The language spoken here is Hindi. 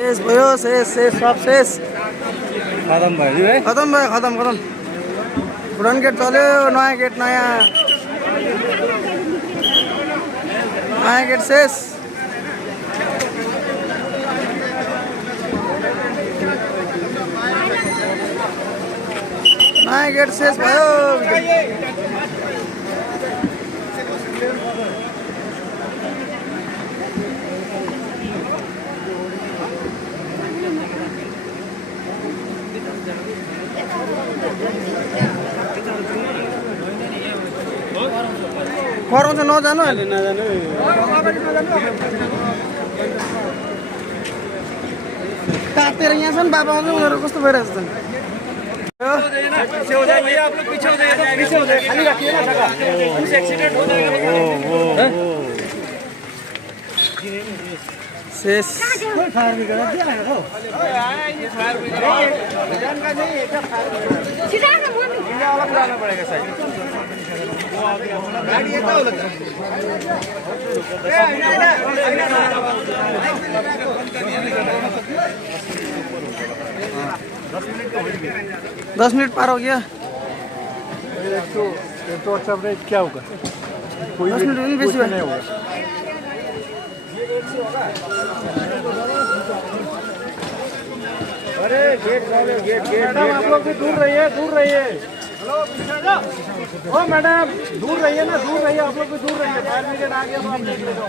शेष भयो शेष शेष सब शेष खत्म भयो है खत्म भयो खत्म खत्म पुरानो गेट चल्यो नयाँ गेट नयाँ गेट शेष नयाँ गेट शेष भयो कराउँछ नजानु अहिले नजानु तातेर यहाँ छ नि बाबा आउँछ उनीहरू कस्तो भइरहेको छ शेष दस मिनट पार हो गया तो अच्छा अपने क्या होगा कोई 10 मिनट बेसी नहीं होगा अरे गेट गेट मैडम आप लोग भी दूर रहिए हेलो ओ मैडम दूर रहिए ना दूर रहिए आप लोग भी दूर रहिए फायर ब्रिगेड आ गया तो आप देख लेते हो